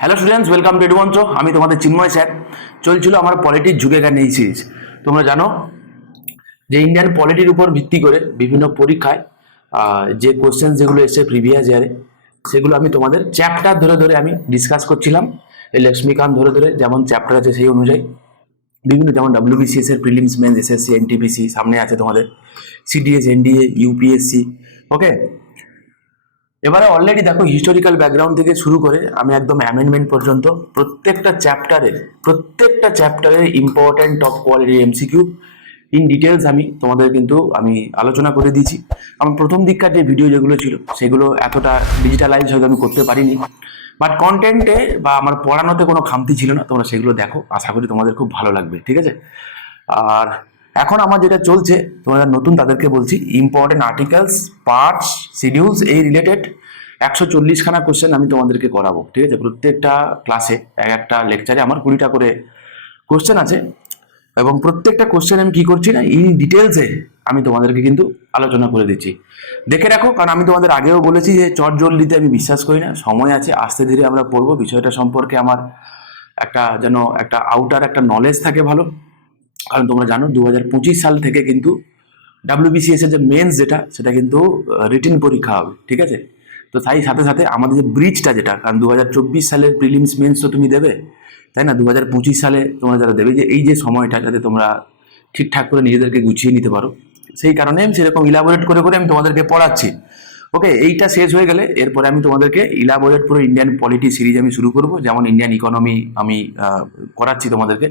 Hello students, welcome to Edumancha. আমি তোমাদের চিন্ময় sir. চলছিল আমার পলিটির যুগেকার নেই সিরিজ। তোমরা জানো যে ইন্ডিয়ান পলিটির উপর ভিত্তি করে বিভিন্ন পরীক্ষায় যে কোশ্চেন যেগুলো এসে প্রিভিয়াস ইয়ারে, সেগুলো আমি তোমাদের চ্যাপ্টার ধরে ধরে আমি ডিসকাস করছিলাম। এই লক্ষ্মীকান্ত ধরে ধরে যেমন চ্যাপ্টার আছে সেই অনুযায়ী বিভিন্ন, যেমন ডাব্লিউবিসিএস এর প্রিলিমস মেন্স, এসএসসি, এনটিপিসি, সামনে আছে তোমাদের সিডিএস, এনডিএ, ইউপিএসসি। ওকে, এবারে অলরেডি দেখো হিস্টোরিক্যাল ব্যাকগ্রাউন্ড থেকে শুরু করে আমি একদম অ্যামেন্ডমেন্ট পর্যন্ত প্রত্যেকটা চ্যাপ্টারের ইম্পর্টেন্ট টপ কোয়ালিটির এমসিকিউ ইন ডিটেলস আমি আলোচনা করে দিয়েছি। আমার প্রথম দিককার যে ভিডিও যেগুলো ছিল সেগুলো এতটা ডিজিটালাইজ হয়তো আমি করতে পারিনি, বাট কন্টেন্টে বা আমার পড়ানোতে কোনো খামতি ছিল না। তোমরা সেগুলো দেখো, আশা করি তোমাদের খুব ভালো লাগবে, ঠিক আছে? আর এখন আমার যেটা চলছে, তোমরা নতুন তাদেরকে বলছি, ইম্পর্টেন্ট আর্টিকেলস, পার্টস, শিডিউলস, এই রিলেটেড 140খানা কোশ্চেন আমি তোমাদেরকে করাবো, ঠিক আছে? প্রত্যেকটা ক্লাসে একটা লেকচারে আমার 20টা করে কোশ্চেন আছে, এবং প্রত্যেকটা কোশ্চেন আমি কি করছি না, ইন ডিটেলসে আমি তোমাদেরকে কিন্তু আলোচনা করে দিচ্ছি। দেখে রাখো, কারণ আমি তোমাদের আগেও বলেছি যে চট জলদিতে আমি বিশ্বাস করি না, সময় আছে, আস্তে ধীরে আমরা পড়বো। বিষয়টা সম্পর্কে আমার একটা আউটার একটা নলেজ থাকে ভালো। কারণ তোমরা জানো 2025 সাল থেকে কিন্তু ডাব্লিউবিসিএস এর যে মেন্স সেটা কিন্তু রিটেন পরীক্ষা হবে, ঠিক আছে? তো তাই সাথে সাথে আমাদের যে ব্রিজটা কারণ 2024 সালের প্রিলিমস মেন্স তো তুমি দেবে, তাই না? 2025 সালে তোমরা যারা দেবে, যে এই যে সময়টা যাতে তোমরা ঠিকঠাক করে নিজেদেরকে গুছিয়ে নিতে পারো, সেই কারণে আমি সেরকম ইলাবোরেট করে করে আমি তোমাদেরকে পড়াচ্ছি। ওকে, এইটা শেষ হয়ে গেলে এরপরে আমি তোমাদেরকে ইলাবোরেট পুরো ইন্ডিয়ান পলিটি সিরিজ আমি শুরু করব, যেমন ইন্ডিয়ান ইকোনমি আমি করাচ্ছি তোমাদেরকে।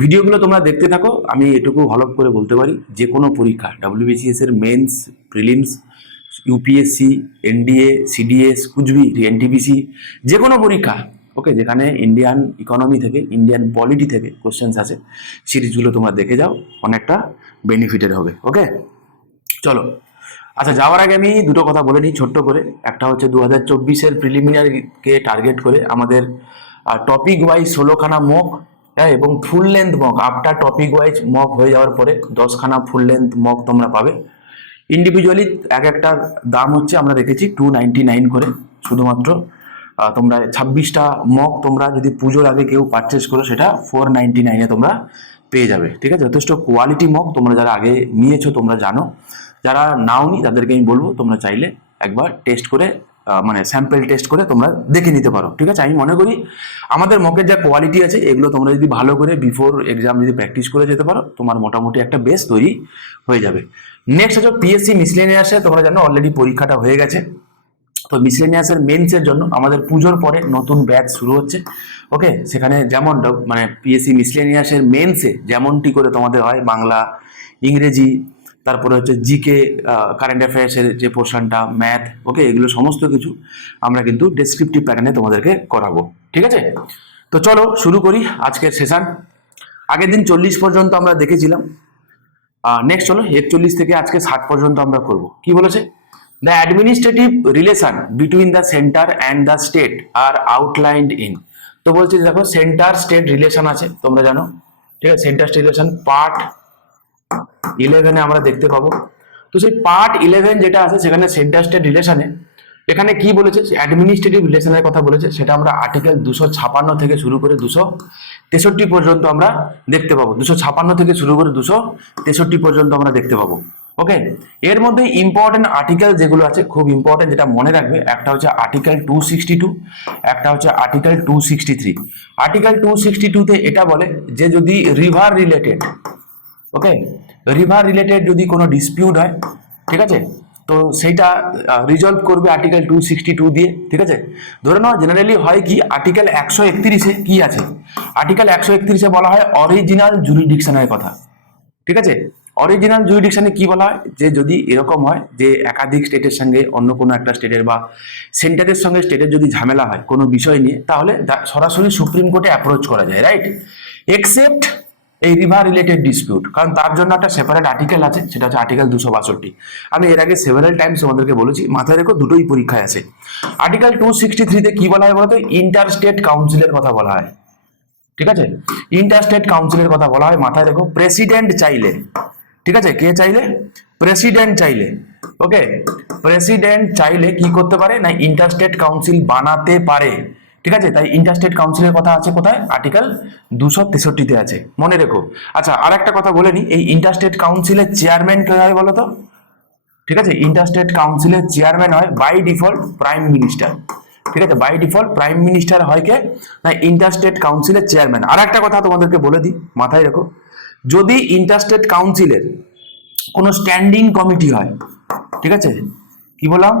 ভিডিওগুলো তোমরা দেখতে থাকো। আমি এটুকু হলফ করে বলতে পারি, যে কোনো পরীক্ষা, ডাব্লিউবিসিএস এর mains, prelims, UPSC, NDA, CDS, কুচবি, এনটিপিসি, যে কোনো পরীক্ষা, ওকে, যেখানে ইন্ডিয়ান ইকোনমি থেকে, ইন্ডিয়ান পলিটি থেকে কোশ্চেন্স আছে, সিরিজগুলো তোমরা দেখে যাও, অনেকটা বেনিফিটেড হবে। ওকে, চলো। আচ্ছা, যাওয়ার আগে আমি দুটো কথা বলে নিই ছোট্ট করে। একটা হচ্ছে 2024-এর প্রিলিমিনারিকে টার্গেট করে আমাদের টপিক ওয়াইজ 16খানা মক, হ্যাঁ, এবং full length mock. After topic wise mock হয়ে যাওয়ার পরে 10খানা ফুল লেন্থ মক তোমরা পাবে। ইন্ডিভিজুয়ালি এক একটা দাম হচ্ছে আমরা রেখেছি 299 করে। শুধুমাত্র তোমরা 26টা মক তোমরা যদি পুজোর আগে কেউ পারচেস করো, সেটা 499-এ তোমরা পেয়ে যাবে, ঠিক আছে? যথেষ্ট কোয়ালিটি মক, তোমরা যারা আগে নিয়েছো তোমরা জানো। যারা নাওনি তাদেরকে আমি বলবো, তোমরা চাইলে একবার টেস্ট করে, মানে স্যাম্পল টেস্ট করে তোমরা দেখে নিতে পারো, ঠিক আছে? আমি মনে করি আমাদের মকের যা কোয়ালিটি আছে, এগুলো তোমরা যদি ভালো করে বিফোর এক্সাম যদি প্র্যাকটিস করে যেতে পারো, তোমার মোটামুটি একটা বেস তৈরি হয়ে যাবে। নেক্সট হচ্ছে পিএসসি মিসলেনিয়াসে। তোমরা জানো অলরেডি পরীক্ষাটা হয়ে গেছে। তো মিসলেনিয়াসের মেন্সের জন্য আমাদের পুজোর পরে নতুন ব্যাচ শুরু হচ্ছে। ওকে, সেখানে যেমন মানে পিএসসি মিসলেনিয়াসের মেন্সে যেমনটি করে তোমাদের হয় বাংলা, ইংরেজি, তারপরে হচ্ছে জিকে, কারেন্ট অ্যাফেয়ার্সের যে পোর্শনটা, ম্যাথ, ওকে, এগুলো সমস্ত কিছু আমরা কিন্তু ডেসক্রিপটিভ প্যাটার্নে তোমাদেরকে করাবো, ঠিক আছে? তো চলো শুরু করি আজকের সেশন। আগের দিন 40 পর্যন্ত আমরা দেখেছিলাম। নেক্সট চলো 41 থেকে আজকে 60 পর্যন্ত আমরা করব। কি বলেছে? The administrative relation between the centre and the state are outlined in. তো বলছে দেখো, সেন্টার স্টেট রিলেশন আছে, তোমরা জানো, ঠিক আছে? সেন্টার স্টেট রিলেশন পার্ট 11-এ আমরা দেখতে পাবো। তো সেই পার্ট 11 যেটা আছে, সেখানে সেন্টার স্টেট রিলেশনে এখানে কি বলেছে, অ্যাডমিনিস্ট্রেটিভ রিলেশনের কথা বলেছে। সেটা আমরা আর্টিকেল 256 থেকে শুরু করে 263 পর্যন্ত আমরা দেখতে পাবো। 256 থেকে শুরু করে 263 পর্যন্ত আমরা দেখতে পাবো। ওকে, এর মধ্যে ইম্পর্টেন্ট আর্টিকেল যেগুলো আছে, খুব ইম্পর্টেন্ট, যেটা মনে রাখবে, একটা হচ্ছে আর্টিকেল 262, একটা হচ্ছে আর্টিকেল 263। আর্টিকেল 262-তে এটা বলে যে যদি রিভার রিলেটেড, ওকে, রিভার রিলেটেড যদি কোনো ডিসপিউট হয়, ঠিক আছে, তো সেইটা রিজলভ করবে আর্টিকেল 262 দিয়ে, ঠিক আছে? ধরে নাও জেনারেলি হয় কি, আর্টিকেল 131-এ কি আছে, আর্টিকেল 131-এ বলা হয় অরিজিনাল জুরিডিকশনের কথা, ঠিক আছে? অরিজিনাল জুরিডিকশনে কি বলা হয়, যে যদি এরকম হয় যে একাধিক স্টেটের সঙ্গে অন্য কোনো একটা স্টেটের বা সেন্টারের সঙ্গে স্টেটের যদি ঝামেলা হয় কোনো বিষয় নিয়ে, তাহলে সরাসরি সুপ্রিম কোর্টে অ্যাপ্রোচ করা যায়, রাইট? এক্সেপ্ট এই রিভার রিলেটেড ডিসপিউট, কারণ তার জন্য একটা সেপারেট আর্টিকেল আছে, সেটা হচ্ছে আর্টিকেল 262। আমি এর আগে সেভারাল টাইমস তোমাদেরকে বলেছি, মাথায় রেখো, দুটোই পরীক্ষায় আছে। আর্টিকেল 263-তে কি বলা হয় বলতো? ইন্টার স্টেট কাউন্সিলের কথা বলা হয়, ঠিক আছে? ইন্টার স্টেট কাউন্সিলের কথা বলা হয়, মাথায় রেখো। প্রেসিডেন্ট চাইলে, ঠিক আছে, কে চাইলে? প্রেসিডেন্ট চাইলে, ওকে, প্রেসিডেন্ট চাইলে কি করতে পারে না, ইন্টার স্টেট কাউন্সিল বানাতে পারে, ঠিক আছে, তাই ইন্টারস্টেট কাউন্সিলের কথা আছে কোথায়, আর্টিকেল 263-তে আছে, মনে রেখো। আচ্ছা, আর একটা কথা বলে নি, এই ইন্টারস্টেট কাউন্সিলের চেয়ারম্যান কে হয় বলো তো? ঠিক আছে, ইন্টারস্টেট কাউন্সিলের চেয়ারম্যান হয় বাই ডিফল্ট প্রাইম মিনিস্টার। ঠিক আছে, বাই ডিফল্ট প্রাইম মিনিস্টার হয় কে না, ইন্টারস্টেট কাউন্সিলের চেয়ারম্যান। আর একটা কথা তোমাদেরকে বলে দিই, মাথায় রেখো, যদি ইন্টারস্টেট কাউন্সিলের কোনো স্ট্যান্ডিং কমিটি হয়, ঠিক আছে, কি বললাম,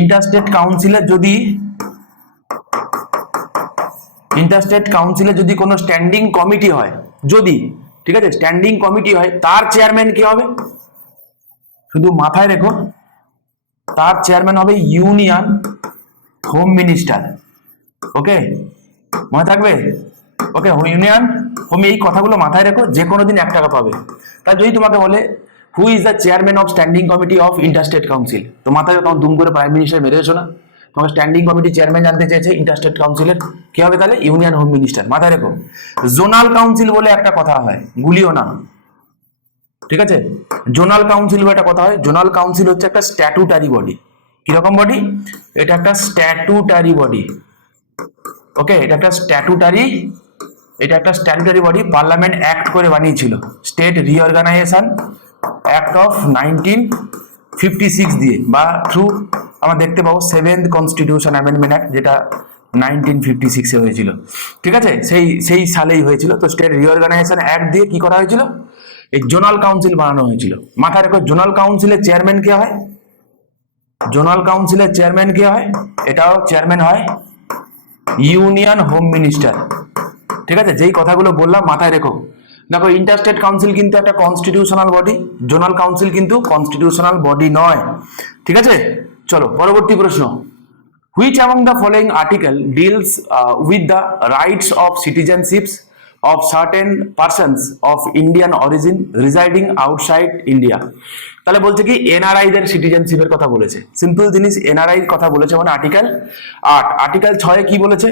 ইন্টারস্টেট কাউন্সিলের যদি কোনো স্ট্যান্ডিং কমিটি হয়, যদি, ঠিক আছে, স্ট্যান্ডিং কমিটি হয়, তার চেয়ারম্যান কি হবে, শুধু মাথায় রেখো, তার চেয়ারম্যান হবে ইউনিয়ন হোম মিনিস্টার। ওকে, মনে থাকবে? ওকে, ইউনিয়ন হোম, এই কথাগুলো মাথায় রেখো, যে কোনো দিন 1 টাকা পাবে। তাই যদি তোমাকে বলে who is the chairman of standing committee of interstate council, তো মাথায় তখন দুম করে প্রাইম মিনিস্টার মেরে এসো না, তোমাকে স্ট্যান্ডিং কমিটি চেয়ারম্যান জানতে চেয়েছে ইন্টারস্টেট কাউন্সিলের, কি হবে তাহলে, ইউনিয়ন হোম মিনিস্টার। মাথায় রেখো। জোনাল কাউন্সিল বলে একটা কথা হয়, গুলিও না, ঠিক আছে, জোনাল কাউন্সিল বলে একটা কথা হয়। জোনাল কাউন্সিল হচ্ছে একটা স্ট্যাটুটারি বডি। কিরকম বডি? এটা একটা স্ট্যাটুটারি বডি। ওকে, এটা একটা স্ট্যাটুটারি বডি, পার্লামেন্ট অ্যাক্ট করে বানিয়েছিল, স্টেট রিঅর্গানাইজেশন অ্যাক্ট অফ 1956 দিয়ে, বা থ্রু আমরা দেখতে পাবো 7th কনস্টিটিউশন অ্যামেন্ডমেন্ট অ্যাক্ট, যেটা 1956-এ হয়েছিল। ঠিক আছে, সেই সালেই হয়েছিল। তো স্টেট রিঅর্গানাইজেশন অ্যাক্ট দিয়ে কি করা হয়েছিল, এই জোনাল কাউন্সিল বানানো হয়েছিল। মাথায় রেখো, জোনাল কাউন্সিলের চেয়ারম্যান কে হয়, জোনাল কাউন্সিলের চেয়ারম্যান কে হয়, এটাও চেয়ারম্যান হয় ইউনিয়ন হোম মিনিস্টার। ঠিক আছে, যেই কথাগুলো বললাম মাথায় রেখো। দেখো, ইন্টারস্টেট কাউন্সিল কিন্তু একটা কনস্টিটিউশনাল বডি, জোনাল কাউন্সিল কিন্তু কনস্টিটিউশনাল বডি নয়। ঠিক আছে, চলো পরবর্তী প্রশ্ন। Which among the following article deals with the rights of citizenships of certain persons of Indian origin residing outside India? তাহলে বলছে কি, এনআরআই দের সিটিজেনশিপের কথা বলেছে। সিম্পল জিনিস, এনআরআই এর কথা বলেছে মানে আর্টিকেল 8। আর্টিকেল 6 কি বলেছে?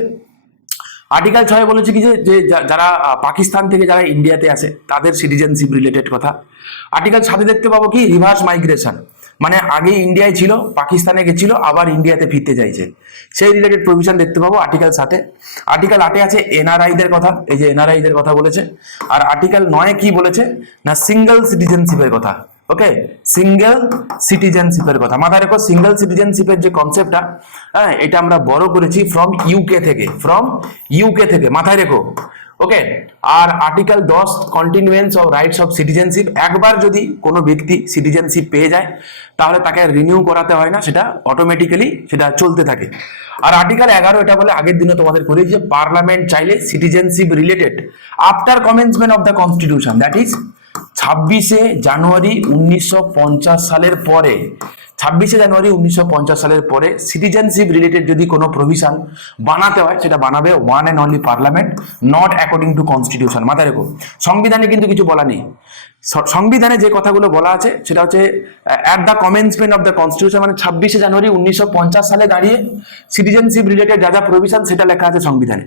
আর্টিকেল 6 বলেছে কি, যে যারা পাকিস্তান থেকে যারা ইন্ডিয়াতে আসে তাদের সিটিজেনশিপ রিলেটেড কথা। আর্টিকেল 7 দেখতে পাবো কি, রিভার্স মাইগ্রেশন, মানে আগে ইন্ডিয়ায় ছিল, পাকিস্তানে গেছিল, আবার ইন্ডিয়াতে ফিরতে চাইছে, সেই রিলেটেড প্রভিশন দেখতে পাবো আর্টিকেল 7-এ। আর্টিকেল 8-এ আছে এনআরআই দের কথা, এই যে এনআরআই দের কথা বলেছে। আর আর্টিকেল 9-এ কি বলেছে না, সিঙ্গেল সিটিজেনশিপের কথা। ওকে, সিঙ্গেল সিটিজেনশিপের কথা। মাথায় রেখো, সিঙ্গেল সিটিজেনশিপের যে কনসেপ্টটা, হ্যাঁ, এটা আমরা বড় করেছি ফ্রম ইউকে থেকে, মাথায় রেখো। ওকে, আর article 10 continuance of rights of citizenship, একবার যদি কোনো ব্যক্তি সিটিজেনশিপ পেয়ে যায় তাহলে তাকে রিনিউ করাতে হয় না, সেটা অটোমেটিক্যালি সেটা চলতে থাকে। আর আর্টিকেল 11 এটা বলে, আগের দিনে তোমাদের বলি, যে পার্লামেন্ট চাইলে citizenship related after commencement of the constitution, that is 26শে জানুয়ারি 1950 সালের পরে, 26শে জানুয়ারি 1950 সালের পরে সিটিজেনশিপ রিলেটেড যদি কোনো প্রভিশন বানাতে হয়, সেটা বানাবে one and only parliament, not according to constitution. মাথায় রেখো, সংবিধানে কিন্তু কিছু বলা নেই। সংবিধানে যে কথাগুলো বলা আছে সেটা হচ্ছে at the commencement of the constitution, মানে 26শে জানুয়ারি 1950 সালে দাঁড়িয়ে সিটিজেনশিপ রিলেটেড যা যা প্রভিশন সেটা লেখা আছে সংবিধানে।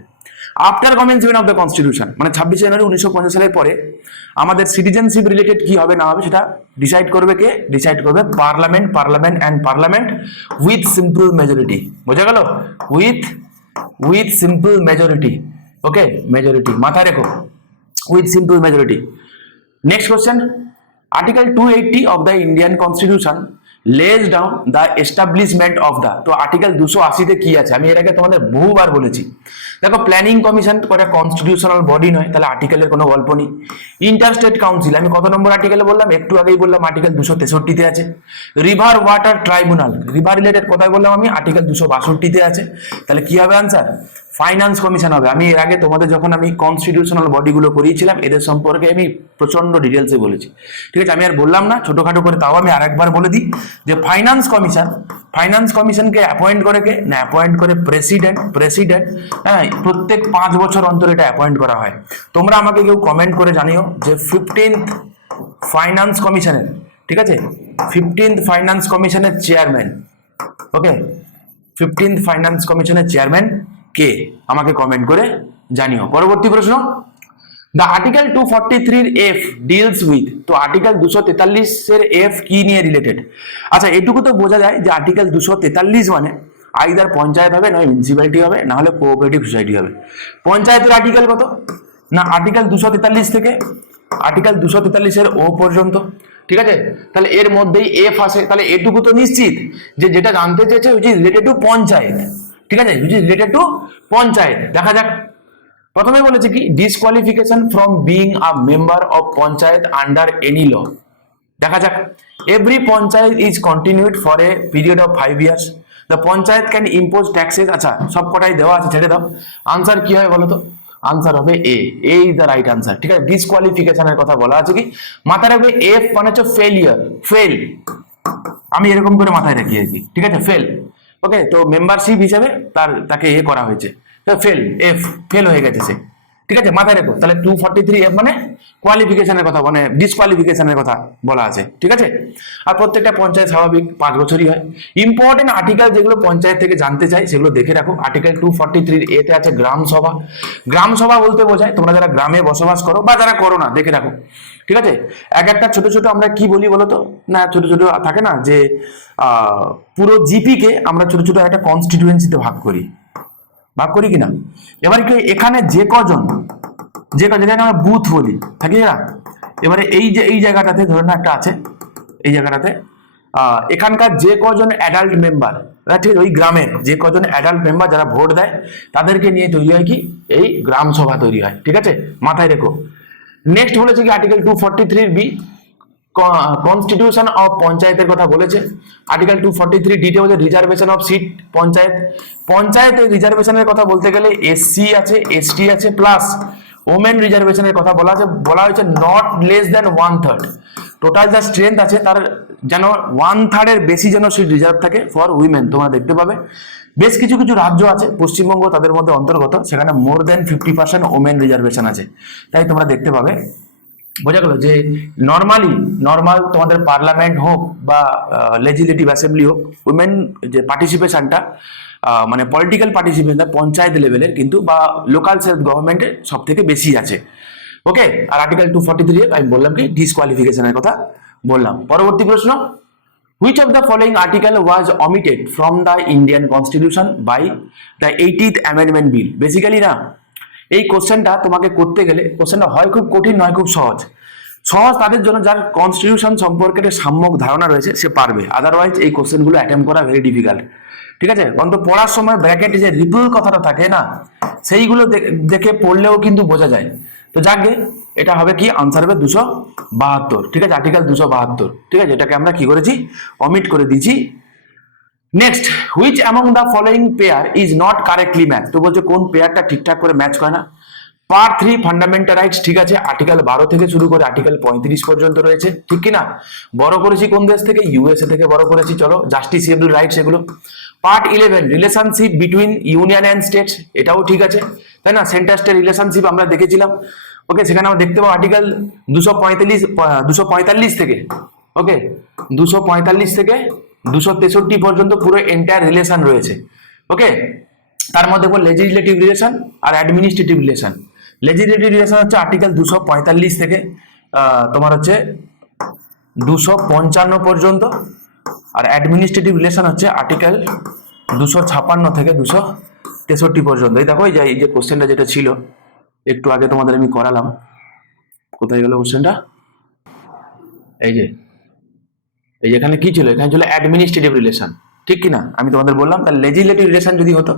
After commencement of the constitution মানে 26শে জানুয়ারি 1950 সালের পরে আমাদের সিটিজেনশিপ রিলেটেড কি হবে না হবে সেটা ডিসাইড করবে কে? ডিসাইড করবে পার্লামেন্ট উইথ সিম্পল মেজরিটি। বোঝা গেল? With simple majority. Okay, majority মাথায় রেখো, with simple majority. Next question, article 280 of the Indian constitution lays down the establishment of the, তো আর্টিকেল 280-তে কি আছে আমি এর আগে তোমাদের বহুবার বলেছি। দেখো, প্ল্যানিং কমিশন করে কনস্টিটিউশনাল বডি নয়, তাহলে আর্টিকেলের কোনো গল্প নেই। ইন্টারস্টেট কাউন্সিল আমি কত নম্বর আর্টিকেলে বললাম? একটু আগেই বললাম আর্টিকেল 263-তে আছে। River water tribunal, river related কথাই বললাম আমি, আর্টিকেল 262-তে আছে। তাহলে কি হবে আনসার? ফাইন্যান্স কমিশন হবে। আমি এর আগে তোমাদের যখন আমি কনস্টিটিউশনাল বডিগুলো করিয়েছিলাম এদের সম্পর্কে আমি প্রচন্ড ডিটেলসে বলেছি। ঠিক আছে, আমি আর বললাম না, ছোটখাটো করে, তাও আমি আরেকবার বলে দিই যে ফাইন্যান্স কমিশনকে অ্যাপয়েন্ট করে কে না? অ্যাপয়েন্ট করে প্রেসিডেন্ট। হ্যাঁ, প্রত্যেক 5 বছর অন্তর এটা অ্যাপয়েন্ট করা হয়। তোমরা আমাকে কেউ কমেন্ট করে জানিও যে 15th ফাইন্যান্স কমিশনের, ঠিক আছে, 15th ফাইন্যান্স কমিশনের চেয়ারম্যান, ওকে, 15th ফাইন্যান্স কমিশনের চেয়ারম্যান কে? আমাকে কমেন্ট করে জানিও। পরবর্তী প্রশ্ন, the article 243 F deals with, তো আর্টিকেল 243 এর এফ কি নিয়ে রিলেটেড? আচ্ছা, এটুকু তো বোঝা যায় যে আর্টিকেল 243 মানে আইদার পঞ্চায়েত হবে, নয় মিউনিসিপ্যালিটি হবে, না হলে কোঅপারেটিভ সোসাইটি হবে। পঞ্চায়েতের আর্টিকেল কত না, আর্টিকেল 243 থেকে আর্টিকেল 243-এর ও পর্যন্ত, ঠিক আছে। তাহলে এর মধ্যেই এফ আসে, তাহলে এটুকু তো নিশ্চিত যে যেটা জানতে চেয়েছে which is related to panchayat, ঠিক আছে, which is related to panchayat. দেখা যাক, প্রথমে বলেছে কি disqualification from being a member of panchayat under any law. দেখা যাক, every panchayat is continued for a period of 5 years। The panchayat can impose taxes. আচ্ছা, সব কটাই দেওয়া আছে, ছেড়ে দাও। আনসার কি হয় বলো তো? আনসার হবে এ, এ ইজ দ্য রাইট আনসার, ঠিক আছে। ডিসকোয়ালিফিকেশনের কথা বলা আছে কি, মাথায় রাখবে এফ মানে হচ্ছে ফেলিয়ার, ফেল, আমি এরকম করে মাথায় রাখি আর কি, ঠিক আছে, ফেল। ওকে, তো মেম্বারশিপ হিসেবে তাকে এ করা হয়েছে, ফেল, এফ ফেল হয়ে গেছে সে, ঠিক আছে, মাথায় রেখো। তাহলে 243 এফ মানে কোয়ালিফিকেশনের কথা, মানে ডিসকোয়ালিফিকেশনের কথা বলা আছে, ঠিক আছে। আর প্রত্যেকটা পঞ্চায়েত স্বাভাবিক 5 বছরই হয়। ইম্পর্টেন্ট আর্টিকেল যেগুলো পঞ্চায়েত থেকে জানতে চাই সেগুলো দেখে রাখো। আর্টিকেল 243 এতে আছে গ্রাম সভা। গ্রাম সভা বলতে বোঝায় তোমরা যারা গ্রামে বসবাস করো বা যারা করো না, দেখে রাখো, ঠিক আছে। এক একটা ছোট ছোট আমরা কি বলি বলতো, না ছোট ছোট থাকে না যে পুরো জিপি কে আমরা ছোট ছোট একটা কনস্টিটিউয়েন্সিতে ভাগ করি কিনা। এবার কি এখানে যে কজন যেটাকে আমরা বুথ বলি থাকি না, এবারে এই জায়গাটাতে ধরে না একটা আছে, এই জায়গাটাতে এখানকার যে কজন অ্যাডাল্ট মেম্বার, ঠিক ওই গ্রামের যে কজন অ্যাডাল্ট মেম্বার যারা ভোট দেয় তাদেরকে নিয়ে তৈরি হয় কি এই গ্রাম সভা তৈরি হয়, ঠিক আছে, মাথায় রেখো। নেক্সট বলেছে কি আর্টিকেল 243 বি কনস্টিটিউশন অফ পঞ্চায়েতের কথা বলেছে। আর্টিকেল 243 ডিটে বলছে রিজার্ভেশন অফ সিট পঞ্চায়েতের রিজার্ভেশনের কথা বলতে গেলে এসসি আছে, এসটি আছে, প্লাস ওমেন রিজার্ভেশনের কথা বলা হয়েছে নট লেস দেন 1/3। টোটাল যা স্ট্রেংথ আছে তার যেন 1/3 এর বেশি যেন সিট রিজার্ভ থাকে ফর উইমেন। তোমরা দেখতে পাবে বেশ কিছু রাজ্য আছে, পশ্চিমবঙ্গ তাদের মধ্যে অন্তর্গত, সেখানে মোর দেন 50% ওমেন রিজার্ভেশন আছে। তাই তোমরা দেখতে পাবে, বোঝা গেল যে নর্মাল তোমাদের পার্লামেন্ট হোক বা লেজিসলেটিভ অ্যাসেম্বলি হোক, উইমেন যে পার্টিসিপেশনটা মানে পলিটিক্যাল পার্টিসিপেশন পঞ্চায়েত লেভেলের কিন্তু বা লোকাল সেলফ গভর্নমেন্টের সব থেকে বেশি আছে। ওকে, আর আর্টিকেল 243 আমি বললাম কি ডিসকোয়ালিফিকেশনের কথা বললাম। পরবর্তী প্রশ্ন, which of the following article was omitted from the Indian Constitution by the 80th Amendment Bill? Basically না, এই কোশ্চেনটা তোমাকে করতে গেলে কোশ্চেনটা হয় খুব কঠিন, নয় খুব সহজ। তাদের জন্য যার কনস্টিটিউশন সম্পর্কে সম্যক ধারণা রয়েছে সে পারবে, আদারওয়াইজ এই কোশ্চেনগুলো অ্যাটেম্প করা ভেরি ডিফিকাল্ট, ঠিক আছে। অন্তত পড়ার সময় ব্র্যাকেটে যে রিপিল কথাটা থাকে না, সেইগুলো দেখে পড়লেও কিন্তু বোঝা যায়। তো যাকে এটা হবে কি আনসার হবে 272, ঠিক আছে, আর্টিকেল 272, ঠিক আছে, এটাকে আমরা কি করেছি অমিট করে দিয়েছি। Next, which among the following pair is not correctly match. তো বলছে কোন পেয়ারটা ঠিকঠাক করে ম্যাচ করে না। পার্ট 3 ফান্ডামেন্টাল রাইটস, ঠিক আছে, আর্টিকেল 12 থেকে শুরু করে আর্টিকেল 35 পর্যন্ত রয়েছে, ঠিক কিনা। বড় করেছি কোন দেশ থেকে, ইউএসএ থেকে বড় করেছি, চলো। জাস্টিসিয়েবল রাইটস এগুলো। Part 11 relationship between union and states, এটাও ঠিক আছে, তাই না। সেন্টার স্টেট রিলেশনশিপ আমরা দেখেছিলাম। ওকে, সেখানে আমরা দেখতে পাবো আর্টিকেল 245 থেকে, ওকে, 245 থেকে 263 পর্যন্ত পুরো এন্টায়ার রিলেশন রয়েছে। ওকে, তার মধ্যে লেজিসলেটিভ রিলেশন আর অ্যাডমিনিস্ট্রেটিভ রিলেশন। লেজিসলেটিভ রিলেশন হচ্ছে আর্টিকেল 245 থেকে তোমার হচ্ছে 255 পর্যন্ত, আর অ্যাডমিনিস্ট্রেটিভ রিলেশন হচ্ছে আর্টিকেল 256 থেকে 263 পর্যন্ত। এই দেখো এই যে কোশ্চেনটা যেটা ছিল একটু আগে তোমাদের আমি করালাম, কোথায় গেল কোশ্চেনটা, এই যে এখানে কি ছিল, এখানে ছিল অ্যাডমিনিস্ট্রেটিভ রিলেশন, ঠিক কিনা। আমি তোমাদের বললাম তাহলে লেজিসলেটিভ রিলেশন যদি হতো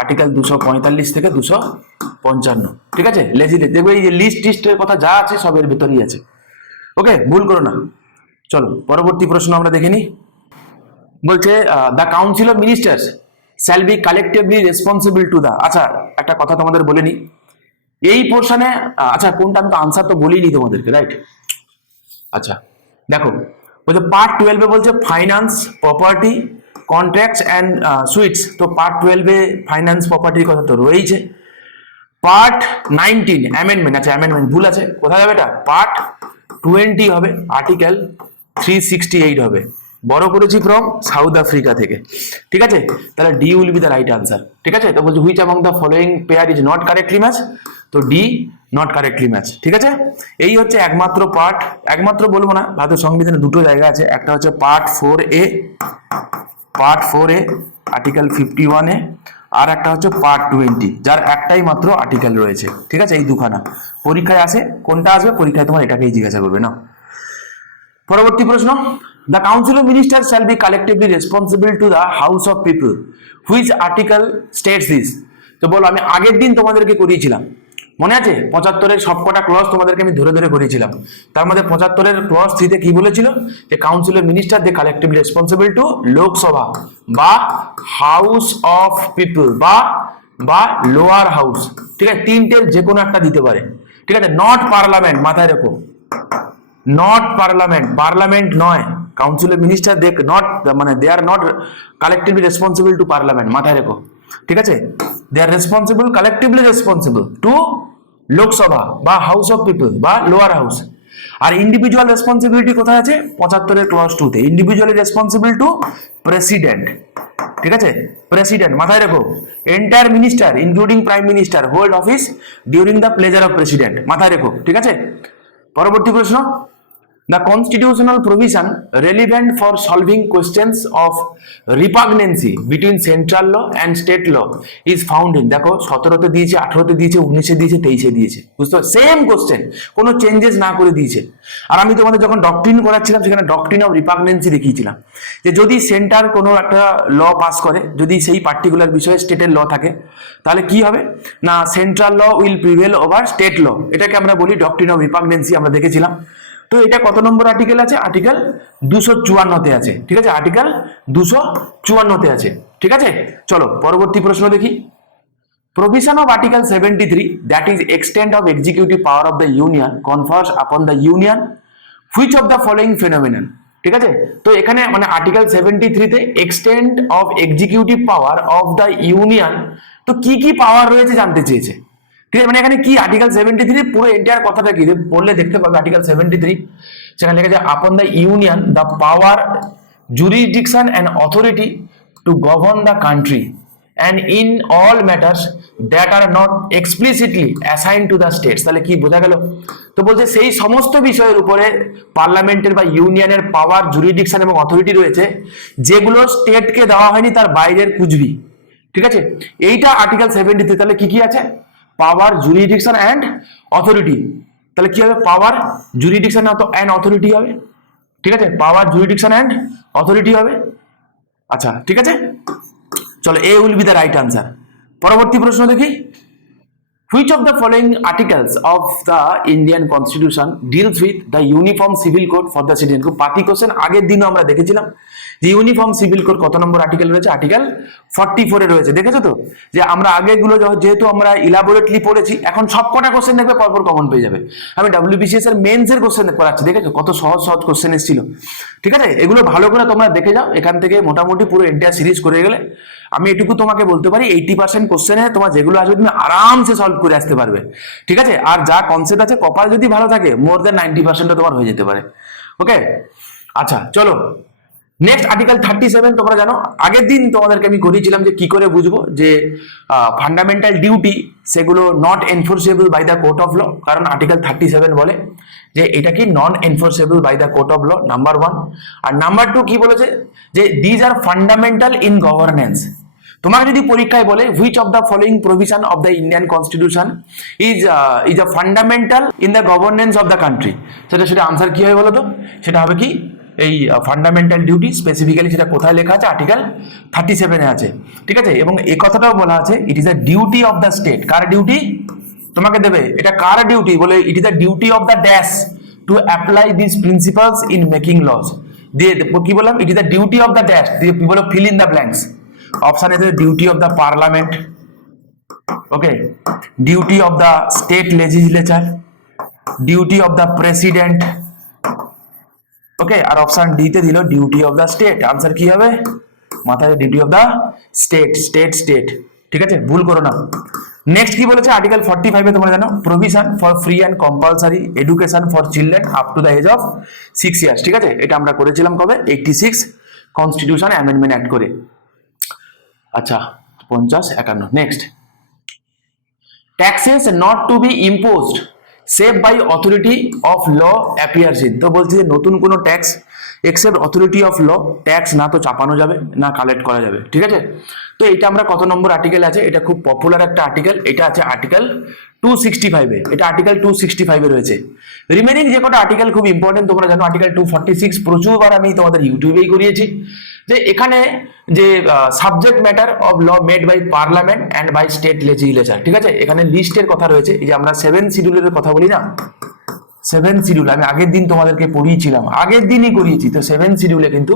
আর্টিকেল 245 থেকে 255, ঠিক আছে। লেজিসলেটিভ দেখবে এই যে লিস্টের কথা যা আছে সব এর ভিতরেই আছে। ওকে, ভুল করো না। চলো পরবর্তী প্রশ্ন আমরা দেখে নিই। বলছে the council of ministers shall be collectively responsible to the. আচ্ছা, একটা কথা তোমাদের বলে নি এই পোর্শনে, আচ্ছা কোনটা আমি তো আনসার তো বলিনি তোমাদেরকে, রাইট। আচ্ছা দেখো, বলছে পার্ট 12 বলছে finance, property, contracts and sweets. তো পার্ট 12 ফাইন্যান্স প্রপার্টির কথা তো রয়েছে। পার্ট 19 অ্যামেন্ডমেন্ট, আচ্ছা অ্যামেন্ডমেন্ট ভুল আছে, কোথায় যাবে এটা, পার্ট 20 হবে, আর্টিকেল 368 হবে। বড় করেছি ফ্রম সাউথ আফ্রিকা থেকে, ঠিক আছে। তাহলে D will be the right answer, ঠিক আছে। তো বলছি which among the following pair is not correctly match, তো ডি নট কারেক্টলি ম্যাচ, ঠিক আছে। এই হচ্ছে একমাত্র পার্ট, একমাত্র বলবো না, ভারতের সংবিধানে দুটো জায়গা আছে, একটা হচ্ছে পার্ট 4A, আর্টিকেল 51 আর একটা হচ্ছে পার্ট 20, যার একটাই মাত্র আর্টিকেল রয়েছে। ঠিক আছে, এই দুখানা পরীক্ষায় আসে। কোনটা আসবে পরীক্ষায় তোমার এটাকেই জিজ্ঞাসা করবে না। পরবর্তী প্রশ্ন, the council of minister shall be collectively responsible to the house of people, which article states this. তো বলো, আমি আগের দিন তোমাদেরকে করিয়েছিলাম, মনে আছে? 75-এর সবকটা ক্লজ তোমাদেরকে আমি ধরে ধরে করিয়েছিলাম। তার মধ্যে 75-এর ক্লজ 3-তে কি বলেছিল, যে council of minister they collectively responsible to Lok Sabha বা হাউস অফ পিপল বা লোয়ার হাউস। ঠিক আছে, তিনটের যে কোনো একটা দিতে পারে। ঠিক আছে, নট পার্লামেন্ট, মাথায় রেখো, নট পার্লামেন্ট, পার্লামেন্ট নয়। Council of minister they not, মানে they are not collectively responsible to parliament, মাথায় রেখো। ঠিক আছে, they are responsible, collectively responsible to Lok Sabha বা হাউস অফ পিপল বা লোয়ার হাউস। আর ইন্ডিভিজুয়াল রেসপন্সিবিলিটি কোথায় আছে? 75-এর ক্লজ 2-তে, ইন্ডিভিজুয়ালি রেসপন্সিবল টু প্রেসিডেন্ট। ঠিক আছে, প্রেসিডেন্ট, মাথায় রেখো। Entire minister including prime minister hold office during the pleasure of president, মাথায় রেখো। ঠিক আছে, পরবর্তী প্রশ্ন, the constitutional provision relevant for solving questions of repugnancy between central law and state law is found in, দেখো 17-তে দিয়েছে, 18-তে দিয়েছে, 19-এ দিয়েছে, 23-এ দিয়েছে, বুঝতে পারছো? সেম কোশ্চেন, কোনো চেঞ্জেস না করে দিয়েছে। আর আমি তোমাদের যখন ডক্ট্রিন করাচ্ছিলাম সেখানে ডক্ট্রিন অফ রিপাগনেন্সি দেখিয়েছিলাম, যে যদি সেন্টার কোনো একটা ল পাস করে, যদি সেই পার্টিকুলার বিষয়ে স্টেটের ল থাকে, তাহলে কি হবে না, central law will prevail over state law. এটাকে আমরা বলি ডক্ট্রিন অফ রিপাগনেন্সি, আমরা দেখেছিলাম। তো এটা কত নম্বর আর্টিকেল আছে? আর্টিকেল 254-তে আছে। ঠিক আছে, আর্টিকেল 254-তে আছে। ঠিক আছে, চলো পরবর্তী প্রশ্ন দেখি। Provision of Article 73, that is extent of executive power of the union, confers upon the union which of the following phenomenon? ঠিক আছে, তো এখানে মানে আর্টিকেল 73-তে extent of executive power of the union, তো কি কি পাওয়ার রয়েছে জানতে চেয়েছে। ঠিক আছে, মানে এখানে কি আর্টিকেল 73 পুরো এন্টায়ার কথাটা কি পড়লে দেখতে পাবে। আর্টিকেল 73 সেখানে লেখা যায় upon the union the power, jurisdiction and authority to govern the country and in all matters that are not explicitly assigned to the states। তাহলে কি বোঝা গেল? তো বলছে সেই সমস্ত বিষয়ের উপরে পার্লামেন্টের বা ইউনিয়নের পাওয়ার, জুরিডিকশন এবং অথরিটি রয়েছে যেগুলো স্টেটকে দেওয়া হয়নি, তার বাইরের কুচবি। ঠিক আছে, এইটা আর্টিকেল 73। তাহলে কি কি আছে? পাওয়ার, জুরিডিকশন অ্যান্ড অথরিটি। তাহলে কি হবে? পাওয়ার, জুরিডিকশন অ্যান্ড অথরিটি হবে। ঠিক আছে, পাওয়ার, জুরিডিকশন অ্যান্ড অথরিটি হবে। আচ্ছা, ঠিক আছে, চলো, A will be the right answer. পরবর্তী প্রশ্ন দেখি, which of the following articles of the Indian constitution deals with the uniform civil code for the citizen. খুব পাতি কোশ্চেন, আগের দিনও আমরা দেখেছিলাম যে ইউনিফর্ম সিভিল কোড কত নম্বর আর্টিকেল রয়েছে? আর্টিকেল 44-এ রয়েছে। দেখেছো তো, যে আমরা আগেগুলো যেহেতু আমরা ইলাবোরেটলি পড়েছি, এখন সবকটা কোশ্চেন দেখবে পরপর কমন পেয়ে যাবে। আমি WBCS এর মেন্স এর কোশ্চেন করাচ্ছি, দেখেছো কত সহজ সহজ কোশ্চেন এসেছিল। ঠিক আছে, এগুলো ভালো করে তোমরা দেখে যাও, এখান থেকে মোটামুটি পুরো এন্টায়ার সিরিজ করে গেলে আমি এটুকু তোমাকে বলতে পারি 80% কোশ্চেনে তোমার যেগুলো আসবে তুমি আরামসে সলভ করে আসতে পারবে। ঠিক আছে, আর যা কনসেপ্ট আছে, কপাল যদি ভালো থাকে, মোর দেন 90% তোমার হয়ে যেতে পারে। ওকে, আচ্ছা চলো নেক্সট আর্টিকেল 37। তোমরা জানো আগের দিন তোমাদেরকে আমি করিয়েছিলাম যে কি করে বুঝবো যে ফান্ডামেন্টাল ডিউটি সেগুলো not enforceable by the court of law, কারণ আর্টিকেল 37 বলে যে এটা কি non enforceable by the court of law, number 1। আর নাম্বার 2 কি বলেছে, যে these are fundamental in governance. তোমাকে যদি পরীক্ষায় বলে which of the following provision of the Indian constitution is a fundamental in the governance of the country, সেটা answer কি হবে বলো তো? সেটা হবে কি এই ফান্ডামেন্টাল ডিউটি। স্পেসিফিক্যালি সেটা কোথায় লেখা আছে? আর্টিকেল 37-এ আছে। ঠিক আছে, এবং এই কথাটাও বলা আছে it is the duty of the state. কার ডিউটি তোমাকে দেবে? এটা কার ডিউটি বলে, it is the duty of the dash to apply this principles in making laws. দিয়ে কি বললাম? It is the duty of the dash, দিয়ে কি বলো? Fill in the blanks. Option A duty of the parliament, okay, duty of the state legislature, duty of the president, okay, আর option D তে দিল duty of the state. Answer কি হবে? মাথায় duty of the state, state. ঠিক আছে, ভুল করো না। নেক্সট কি বলেছে? আর্টিকেল 45-এ তোমরা জানো provision for free and compulsory education for children up to the age of 6 years. ঠিক আছে, এটা আমরা করেছিলাম কবে? 86 কনস্টিটিউশন অ্যামেন্ডমেন্ট অ্যাক্ট করে। আচ্ছা, 50-51। Next, taxes not to be imposed save by authority of law appears in. তো বলছে যে নতুন কোনো tax except authority of law, tax না তো চাপানো যাবে না কালেক্ট করা যাবে, ঠিক আছে। তো এটা আমরা কত নম্বর আর্টিকেল আছে, এটা খুব পপুলার একটা আর্টিকেল, এটা আছে আর্টিকেল 265-এ, এটা আর্টিকেল 265-এ রয়েছে। রিমেনিং যে কটা আর্টিকেল খুব ইম্পর্টেন্ট তোমরা জানো, আর্টিকেল 246 প্রচুরবার আমি তোমাদের ইউটিউবেই করিয়েছি, যে এখানে যে subject matter of law made by parliament and by state legislature, ঠিক আছে। এখানে লিস্টের কথা রয়েছে, এই যে আমরা 7 শিডিউলের কথা বলি না, 7 শিডিউল আমি আগের দিন তোমাদেরকে পড়িয়েছিলাম, আগের দিনই করিয়েছি, তো 7 শিডিউলে কিন্তু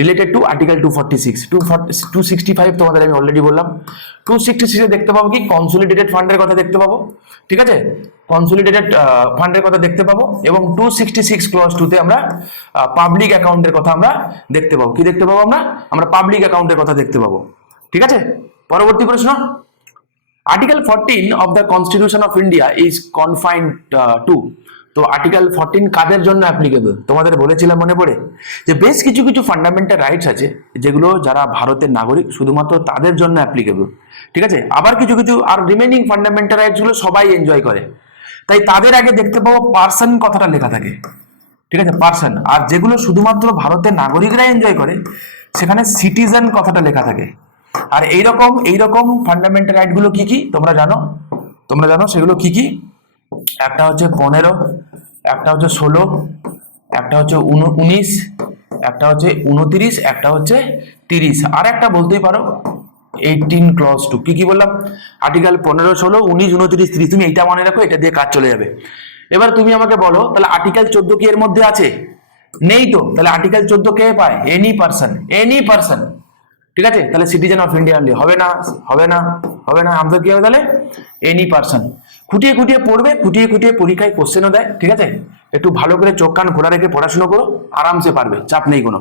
রিলেটেড টু আর্টিকেল 246, 265 তোমাদের আমি অলরেডি বললাম। 266 এ দেখতে পাবো কি কনসোলিডেটেড ফান্ডের কথা দেখতে পাবো, ঠিক আছে, কনসোলিডেটেড ফান্ডের কথা দেখতে পাবো, এবং 266 ক্লজ 2 তে আমরা পাবলিক অ্যাকাউন্টের কথা আমরা দেখতে পাবো, কি দেখতে পাবো আমরা পাবলিক অ্যাকাউন্টের কথা দেখতে পাবো, ঠিক আছে। পরবর্তী প্রশ্ন, article 14 of the constitution of India is confined two, তো আর্টিকেল 14 কাদের জন্য অ্যাপ্লিকেবল, তোমাদের বলেছিলাম মনে পড়ে যে বেশ কিছু কিছু ফান্ডামেন্টাল রাইটস আছে যেগুলো যারা ভারতের নাগরিক শুধুমাত্র তাদের জন্য অ্যাপ্লিকেবল, ঠিক আছে। আবার কিছু কিছু আর রিমেনিং ফান্ডামেন্টাল রাইটস গুলো সবাই এনজয় করে, তাই তাদের আগে দেখতে পাবো পার্সন কথাটা লেখা থাকে, ঠিক আছে, পার্সন। আর যেগুলো শুধুমাত্র ভারতের নাগরিকরা এনজয় করে সেখানে সিটিজেন কথাটা লেখা থাকে। আর এইরকম ফান্ডামেন্টাল রাইট গুলো কি কি তোমরা জানো সেগুলো কি কি, একটা হচ্ছে 15, একটা হচ্ছে 16, একটা হচ্ছে 19, একটা হচ্ছে 29, একটা হচ্ছে 30, আর একটা বলতেই পারো 18 ক্লজ 2। কি কি বললাম, আর্টিকেল 15, 16, 19, 29, 30, তুমি এইটা মনে রাখো, এটা দিয়ে কাজ চলে যাবে। এবার তুমি আমাকে বলো তাহলে আর্টিকেল 14 কি এর মধ্যে আছে, নেই তো, তাহলে আর্টিকেল 14 কে পায়, এনি পারসন, ঠিক আছে। তাহলে সিটিজেন অফ ইন্ডিয়া হবে না, আমাদের কি হবে তাহলে এনি পারসন। খুঁটিয়ে পড়বে, খুঁটিয়ে পরীক্ষায় কোশ্চেনও দেয়, ঠিক আছে। একটু ভালো করে চোখ কান খোলা রেখে পড়াশোনা করো, আরামসে পারবে, চাপ নেই কোনো।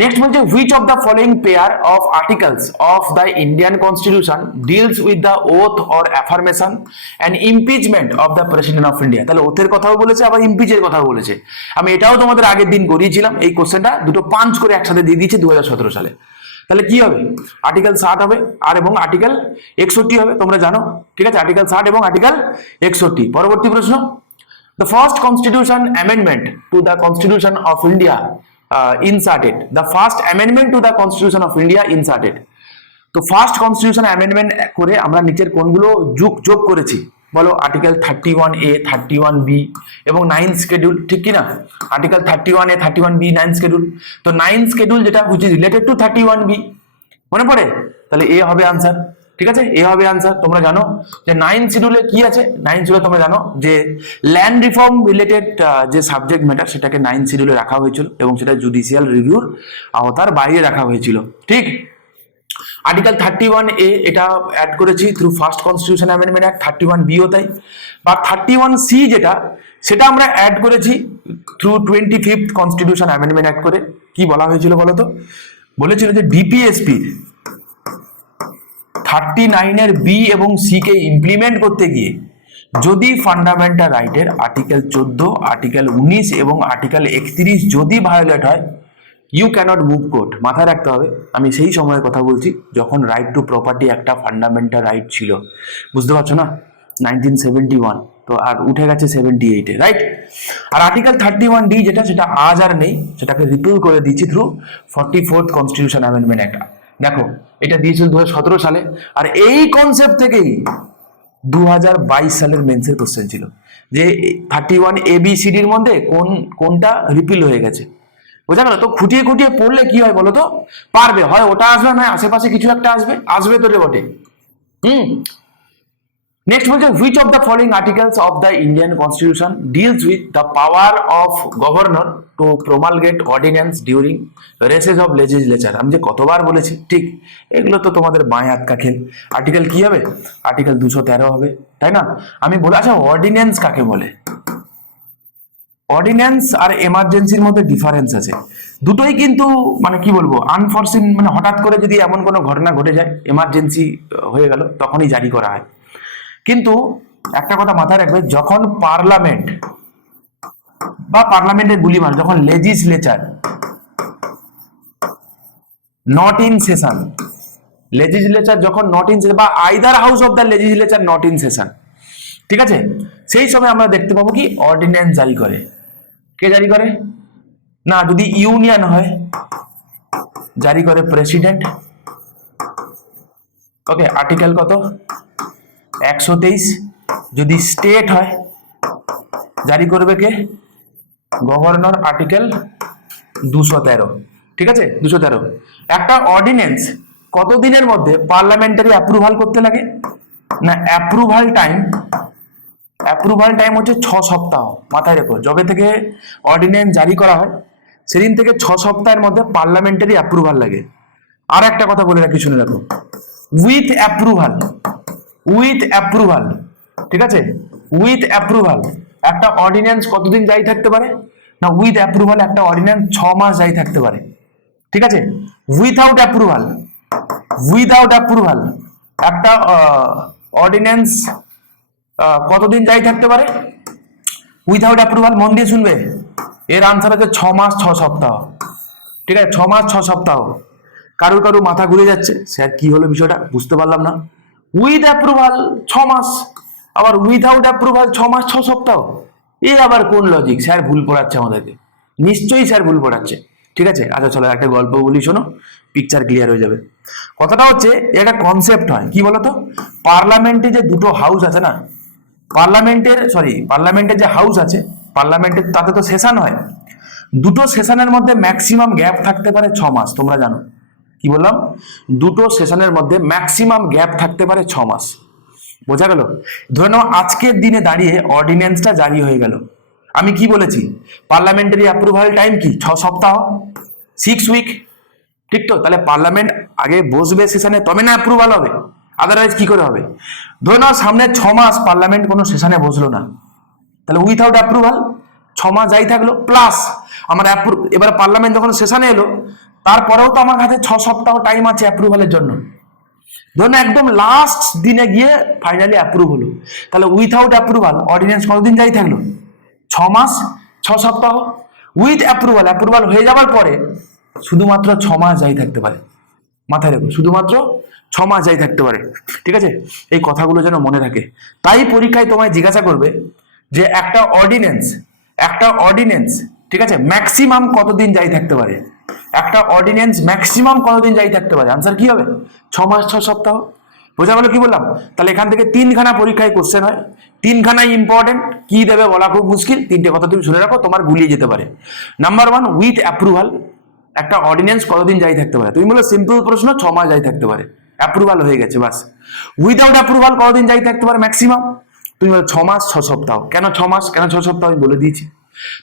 নেক্সট বলছে which of the following pair of articles of the Indian constitution deals with the oath or affirmation and impeachment of the president of India. তাহলে ওথের কথাও বলেছে, আবার ইমপিচের কথাও বলেছে। আমি এটাও তোমাদের আগের দিন করিয়েছিলাম, এই কোশ্চেনটা দুটো পাঞ্চ করে একসাথে দিয়ে দিয়েছি 2017 সালে। তাহলে কি হবে, আর্টিকেল 60 হবে আর এবং আর্টিকেল 61 হবে, তোমরা জানো, ঠিক আছে, আর্টিকেল 60 এবং আর্টিকেল 61। পরবর্তী প্রশ্ন, the first constitution amendment to the constitution of India inserted, the first amendment to the constitution of India inserted, তো ফার্স্ট কনস্টিটিউশন অ্যামেন্ডমেন্ট করে আমরা নিচের কোনগুলো যোগ করেছি বলো, আর্টিকেল 31A, 31B এবং 9 শিডিউল, ঠিক কি না, আর্টিকেল 31A, 31B, 9 শিডিউল। তো 9 শিডিউল যেটা which is related two 31B, মনে পড়ে, তাহলে এ হবে আনসার, ঠিক আছে, এ হবে আনসার। তোমরা জানো যে 9 শিডিউলে কি আছে, 9 শিডিউলে তোমরা জানো যে ল্যান্ড রিফর্ম রিলেটেড যে সাবজেক্ট ম্যাটার সেটাকে 9 শিডিউলে রাখা হয়েছিল এবং সেটা জুডিশিয়াল রিভিউর আওতার বাইরে রাখা হয়েছিল, ঠিক। আর্টিকেল 31A এটা অ্যাড করেছি through first constitution amendment act, 31Bও তাই, বা 31C যেটা সেটা আমরা অ্যাড করেছি through 25th constitution amendment act করে। কি বলা হয়েছিল বলো তো, বলেছিল যে ডিপিএসপির 39 এর বি এবং সি কে ইমপ্লিমেন্ট করতে গিয়ে যদি ফান্ডামেন্টাল রাইটের আর্টিকেল 14, আর্টিকেল 19 এবং আর্টিকেল 31 যদি ভায়োলেট হয়, ইউ ক্যানট মুভ কোর্ট। মাথায় রাখতে হবে, আমি সেই সময়ের কথা বলছি যখন রাইট টু প্রপার্টি একটা ফান্ডামেন্টাল রাইট ছিল, বুঝতে পারছো না, 1971, তো আর উঠে গেছে 78-এ, রাইট। আর আর্টিকেল 31D যেটা, সেটা আজ আর নেই, সেটাকে রিপিল করে দিচ্ছি through 44th constitution amendment act. দেখো এটা দিয়েছিল 2017 সালে, আর এই কনসেপ্ট থেকেই 2022 সালের মেন্সের কোশ্চেন ছিল যে 31ABCDর মধ্যে কোনটা রিপিল হয়ে গেছে, বোঝা গেল। তো খুঁটিয়ে পড়লে কি হয় বলো তো, পারবে, হয় ওটা আসবে না আশেপাশে কিছু একটা আসবে তো রে বটে। নেক্সট বলছে which of the following articles of the Indian Constitution deals with the power of governor to promulgate ordinance during recess of legislature। আমি যে কতবার বলেছি, ঠিক, এগুলো তো তোমাদের বাঁয়ে হাত কাখেল। আর্টিকেল কি হবে, আর্টিকেল 213 হবে, তাই না। আমি বলে, আচ্ছা অর্ডিন্যান্স কাকে বলে, অর্ডিন্যান্স আর এমার্জেন্সির মধ্যে ডিফারেন্স আছে, দুটোই কিন্তু মানে কি বলবো আনফরসিন, মানে হঠাৎ করে যদি এমন কোনো ঘটনা ঘটে যায়, এমার্জেন্সি হয়ে গেল, তখনই জারি করা হয়। কিন্তু একটা কথা মাথায় রাখবে, যখন পার্লামেন্ট বা পার্লামেন্টের গুলিমান, যখন legislature not in session, legislature যখন নট ইন সেশন বা either house of the legislature not in session, ঠিক আছে, সেই সময় আমরা দেখতে পাবো কি অর্ডিন্যান্স জারি করে। কে জারি করে, না যদি ইউনিয়ন হয় জারি করে প্রেসিডেন্ট। ওকে, আর্টিকেল কত 123। যদি স্টেট হয় জারি করবে কে, গভর্নর, আর্টিকেল 213। ঠিক আছে, 213। একটা অর্ডিন্যান্স কতদিনের মধ্যে পার্লামেন্টারি অ্যাপ্রুভাল করতে লাগে, না অ্যাপ্রুভাল টাইম হচ্ছে 6 সপ্তাহ। মাথায় রেখো, যবে থেকে অর্ডিন্যান্স জারি করা হয় সেদিন থেকে 6 সপ্তাহের মধ্যে পার্লামেন্টারি অ্যাপ্রুভাল লাগে। আর একটা কথা বলে রাখি, শুনে রাখো, উইথ অ্যাপ্রুভাল, ঠিক আছে, উইথ অ্যাপ্রুভাল একটা অর্ডিন্যান্স কতদিন জারি থাকতে পারে, না উইথ অ্যাপ্রুভাল একটা অর্ডিন্যান্স 6 মাস জারি থাকতে পারে। ঠিক আছে, উইথাউট অ্যাপ্রুভাল একটা অর্ডিন্যান্স কতদিন জারি থাকতে পারে, উইথাউট অ্যাপ্রুভাল, মন দিয়ে শুনবে, এর আনসার হচ্ছে 6 মাস 6 সপ্তাহ। ঠিক আছে, 6 মাস 6 সপ্তাহ। কারুর মাথা ঘুরে যাচ্ছে, স্যার কি হলো বিষয়টা বুঝতে পারলাম না। উইথ অ্যাপ্রুভাল 6 মাস, আবার উইথাউট অ্যাপ্রুভাল 6 মাস 6 সপ্তাহ, এ আবার কোন লজিক? স্যার ভুল পড়াচ্ছে আমাদেরকে, নিশ্চয়ই স্যার ভুল পড়াচ্ছে। ঠিক আছে, আচ্ছা চলো একটা গল্প বলি, শোনো, পিকচার ক্লিয়ার হয়ে যাবে। কথাটা হচ্ছে এটা কনসেপ্ট হয় কি বলতো, পার্লামেন্টে যে দুটো হাউস আছে না, পার্লামেন্টের যে হাউস আছে, পার্লামেন্টের তাতে তো সেশন হয়, দুটো সেশনের মধ্যে ম্যাক্সিমাম গ্যাপ থাকতে পারে 6 মাস। তোমরা জানো কি বললাম, দুটো সেশনের মধ্যে ম্যাক্সিমাম গ্যাপ থাকতে পারে 6 মাস। বোঝা গেল? ধরে নাও আজকের দিনে দাঁড়িয়ে অর্ডিন্যান্সটা জারি হয়ে গেল, আমি কি বলেছি, পার্লামেন্টারি অ্যাপ্রুভাল টাইম কি 6 সপ্তাহ, 6 উইক। ঠিক তো? তাহলে পার্লামেন্ট আগে বসবে সেশনে, তবে না অ্যাপ্রুভাল হবে, আদারওয়াইজ কি করে হবে? ধরে নাও সামনে 6 মাস পার্লামেন্ট কোনো সেশনে বসলো না, তাহলে উইথাউট অ্যাপ্রুভাল 6 মাস যাই থাকলো, প্লাস আমার এবার পার্লামেন্ট যখন সেশনে এলো তারপরেও তো আমার কাছে 6 সপ্তাহ টাইম আছে অ্যাপ্রুভালের জন্য। ধরুন একদম লাস্ট দিনে গিয়ে ফাইনালি অ্যাপ্রুভ হলো, তাহলে উইথাউট অ্যাপ্রুভাল অর্ডিন্যান্স কতদিন যাই থাকলো, 6 মাস 6 সপ্তাহ। উইথ অ্যাপ্রুভাল হয়ে যাওয়ার পরে শুধুমাত্র 6 মাস যাই থাকতে পারে। মাথায় রেখো, শুধুমাত্র 6 মাস যাই থাকতে পারে। ঠিক আছে, এই কথাগুলো যেন মনে থাকে। তাই পরীক্ষায় তোমায় জিজ্ঞাসা করবে যে একটা অর্ডিন্যান্স ঠিক আছে ম্যাক্সিমাম কতদিন যাই থাকতে পারে, একটা অর্ডিন্যান্স ম্যাক্সিমাম কতদিন যাই থাকতে পারে, আনসার কি হবে, 6 মাস 6 সপ্তাহ। বোঝা গেল কি বললাম? তাহলে এখান থেকে 3খানা পরীক্ষায় কোশ্চেন হয়, 3খানাই ইম্পর্টেন্ট, কি দেবে বলা খুব মুশকিল। 3টে কথা তুমি শুনে রাখো, তোমার গুলিয়ে যেতে পারে। নাম্বার 1, উইথ অ্যাপ্রুভাল একটা অর্ডিন্যান্স কতদিন যাই থাকতে পারে, তুমি বলো সিম্পল প্রশ্ন, 6 মাস যাই থাকতে পারে, অ্যাপ্রুভাল হয়ে গেছে বাস। উইদাউট অ্যাপ্রুভাল কতদিন যাই থাকতে পারে ম্যাক্সিমাম, তুমি বলো 6 মাস 6 সপ্তাহ। কেন 6 মাস, কেন 6 সপ্তাহ আমি বলে দিয়েছি।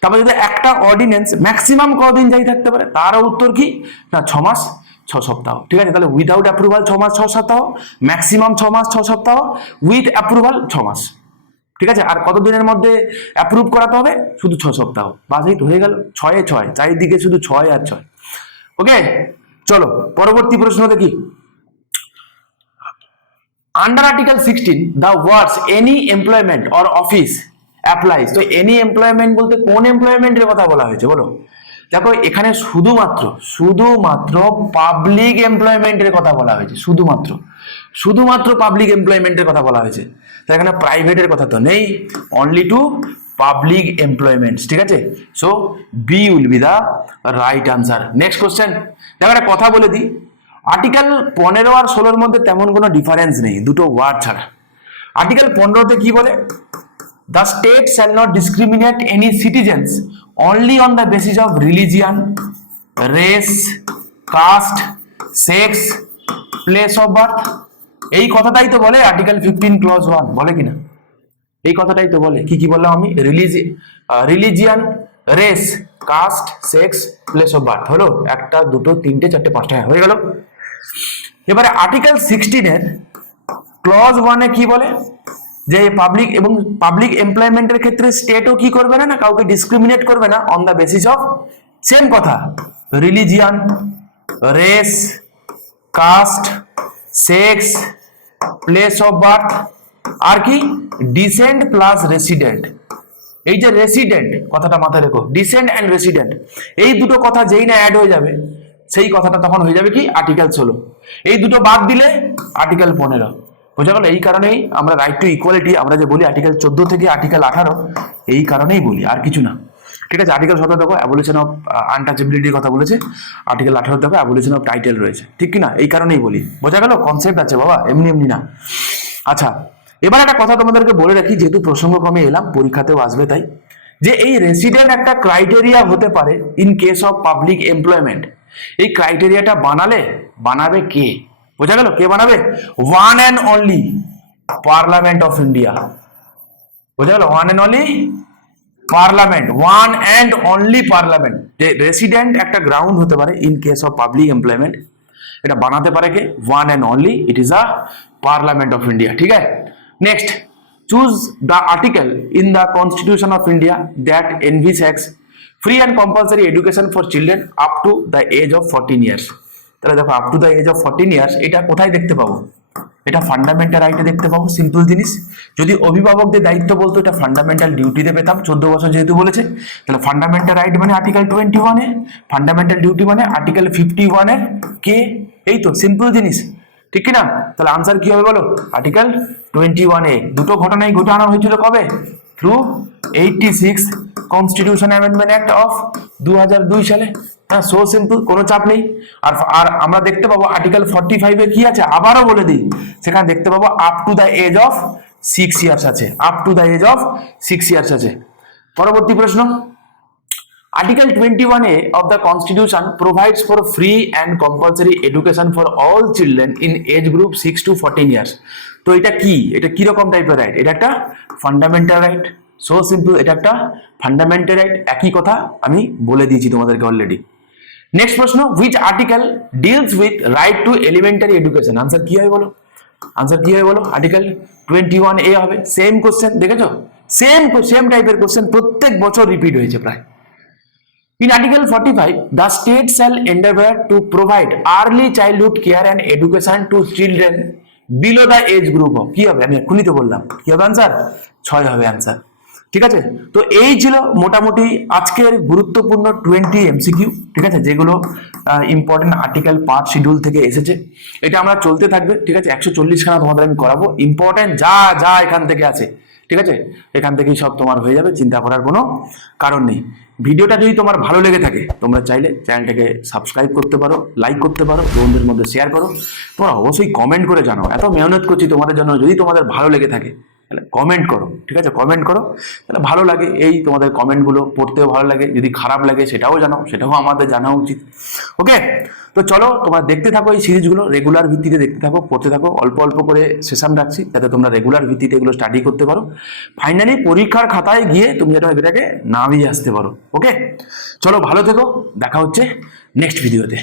তারপরে যদি একটা অর্ডিন্যান্স ম্যাক্সিমাম কতদিন যাই থাকতে পারে, তারও উত্তর কি, না 6 মাস 6 সপ্তাহ। ঠিক আছে, তাহলে উইদাউট অ্যাপ্রুভাল 6 মাস 6 সপ্তাহ, ম্যাক্সিমাম 6 মাস 6 সপ্তাহ, উইথ অ্যাপ্রুভাল 6 মাস। ঠিক আছে, আর কতদিনের মধ্যে অ্যাপ্রুভ করাতে হবে, শুধু 6 সপ্তাহ। বাস এই তো হয়ে গেল, 6 6, চারিদিকে শুধু 6 আর 6। ওকে, চলো পরবর্তী প্রশ্ন দেখি। Under article 16 the words any employment or office applies, তো এনি এমপ্লয়মেন্ট বলতে কোন এমপ্লয়মেন্টের কথা বলা হয়েছে বলো? দেখো এখানে শুধুমাত্র পাবলিক এমপ্লয়মেন্টের কথা বলা হয়েছে, শুধুমাত্র পাবলিক এমপ্লয়মেন্টের কথা বলা হয়েছে। তাই এখানে প্রাইভেটের কথা তো নেই, অনলি টু পাবলিক এমপ্লয়মেন্টস। ঠিক আছে, so B will be the right answer. Next question, দেখো একটা কথা বলে দিই, আর্টিকেল 15 আর 16-র মধ্যে তেমন কোনো ডিফারেন্স নেই, দুটো ওয়ার্ড ছাড়া। আর্টিকেল 15-তে কি বলে, the state shall not discriminate any citizens only on the basis of religion, race, caste, sex, place of birth। এই কথাটাই তো বলে আর্টিকেল 15 ক্লজ 1, বলে কিনা? এই কথাটাই তো বলে। কি কি বললাম আমি? Religion, race, caste, sex, place of birth. হলো একটা, দুটো, তিনটে, চারটে, পাঁচটা, হয়ে গেল। এবারে আর্টিকেল 16-এর ক্লজ 1-এ কি বলে, যে পাবলিক এমপ্লয়মেন্টের ক্ষেত্রে স্টেটও কি করবে না, কাউকে ডিসক্রিমিনেট করবে না on the basis of same কথা, religion, race, caste, sex, place of birth, আর কি ডিসেন্ট প্লাস রেসিডেন্ট। এই যে রেসিডেন্ট কথাটা মাথায় রেখো, ডিসেন্ট অ্যান্ড রেসিডেন্ট, এই দুটো কথা যেই না অ্যাড হয়ে যাবে, সেই কথাটা তখন হয়ে যাবে কি, আর্টিকেল 16। এই দুটো বাদ দিলে আর্টিকেল 15। বোঝা গেল? এই কারণেই আমরা রাইট টু ইকুয়ালিটি আমরা যে বলি আর্টিকেল 14 থেকে আর্টিকেল 18, এই কারণেই বলি, আর কিছু না। ঠিক আছে, আর্টিকেল 17 দেখো অ্যাবলিশন অফ আনটাচেবিলিটির কথা বলেছে, আর্টিকেল 18 দেখো অ্যাবলিশন অফ টাইটেল রয়েছে, ঠিক কি না? এই কারণেই বলি, বোঝা গেল? কনসেপ্ট আছে বাবা, এমনি এমনি না। আচ্ছা, এবার একটা কথা তোমাদেরকে বলে রাখি, যেহেতু প্রসঙ্গক্রমে এলাম, পরীক্ষাতেও আসবে তাই, যে এই রেসিডেন্ট একটা ক্রাইটেরিয়া হতে পারে in case of public employment. এই ক্রাইটেরিয়াটা বানাবে কে? বোঝা গেল? কে বানাবে? One and only parliament of India. বোঝা গেল? One and only parliament, one and only parliament. যে রেসিডেন্ট একটা গ্রাউন্ড হতে পারে in case of public employment, এটা বানাতে পারে কে? One and only, it is a parliament of India. ঠিক আছে, next, choose the article in the constitution of India that এনভিসেক্স free and compulsory education for children up to the age of 14 years. তাহলে দেখো, up to the age of 14 years এটা কোথায় দেখতে পাবো? এটা fundamental রাইটে দেখতে পাবো, সিম্পল জিনিস। যদি অভিভাবকদের দায়িত্ব বলতো, এটা ফান্ডামেন্টাল ডিউটিতে পেতাম, 14 বছর যেহেতু বলেছে। তাহলে ফান্ডামেন্টাল রাইট মানে আর্টিকেল 21 এ, ফান্ডামেন্টাল ডিউটি মানে আর্টিকেল 51 এর কে? এই তো সিম্পল জিনিস, ঠিক কি না? তাহলে আনসার কি হবে বলো? আর্টিকেল 21 এ। দুটো ঘটনাই ঘটানো হয়েছিল কবে? Through 86 constitution amendment act of 2002 সালে। হ্যাঁ, সো সিম্পল, কোনো চাপ নেই। আর আমরা দেখতে পাবো আর্টিকেল 45 এ কি আছে, আবারও বলে দিই, সেখানে দেখতে পাবো up to the age of 6 years আছে, up to the age of 6 years আছে। পরবর্তী প্রশ্ন, article 21A of the Constitution provides for free and compulsory education for all children in age group 6 to 14 years. তো এটা কি? এটা কি রকম টাইপের রাইট? এটা একটা ফান্ডামেন্টাল রাইট। সো সিম্পল, এটা একটা ফান্ডামেন্টাল রাইট। একই কথা আমি বলে দিয়েছি তোমাদেরকে অলরেডি। নেক্সট প্রশ্ন, which article deals with right two elementary education? Answer কি হয় বলো? আনসার কি হয় বলো? আর্টিকেল 21A হবে। সেম কোশ্চেন, দেখেছো? সেম টাইপের কোশ্চেন প্রত্যেক বছর রিপিট হয়েছে প্রায়। In Article 45, the state shall endeavor to provide early childhood care and education to children below the age group of, কি হবে? আমি এক্ষুনি তো বললাম, কি হবে আনসার? 6 হবে আনসার। ঠিক আছে, তো এই ছিল মোটামুটি আজকের গুরুত্বপূর্ণ 20 এমসিকিউ। ঠিক আছে, যেগুলো ইম্পর্টেন্ট আর্টিকেল পার্ট শিডিউল থেকে এসেছে। এটা আমরা চলতে থাকবে, ঠিক আছে? 140 খানা তোমাদের আমি করাবো, ইম্পর্টেন্ট যা যা এখান থেকে আছে, ঠিক আছে? এখান থেকেই সব তোমার হয়ে যাবে, চিন্তা করার কোনো কারণ নেই। ভিডিওটা যদি তোমার ভালো লেগে থাকে, তোমরা চাইলে চ্যানেলটাকে সাবস্ক্রাইব করতে পারো, লাইক করতে পারো, বন্ধুদের মধ্যে শেয়ার করো। তোমরা অবশ্যই কমেন্ট করে জানাও, এত মেহনত করছি তোমাদের জন্য, যদি তোমাদের ভালো লেগে থাকে তাহলে কমেন্ট করো, ঠিক আছে? কমেন্ট করো, তাহলে ভালো লাগে, এই তোমাদের কমেন্টগুলো পড়তেও ভালো লাগে। যদি খারাপ লাগে সেটাও জানাও, সেটাও আমাদের জানা উচিত। ওকে, তো চলো তোমরা দেখতে থাকো এই সিরিজগুলো, রেগুলার ভিত্তিতে দেখতে থাকো, পড়তে থাকো। অল্প অল্প করে সেশন রাখছি, যাতে তোমরা রেগুলার ভিত্তিতে এগুলো স্টাডি করতে পারো। ফাইনালি পরীক্ষার খাতায় গিয়ে তুমি যেন এটাকে নামিয়ে আসতে পারো। ওকে, চলো ভালো থেকো, দেখা হচ্ছে নেক্সট ভিডিওতে।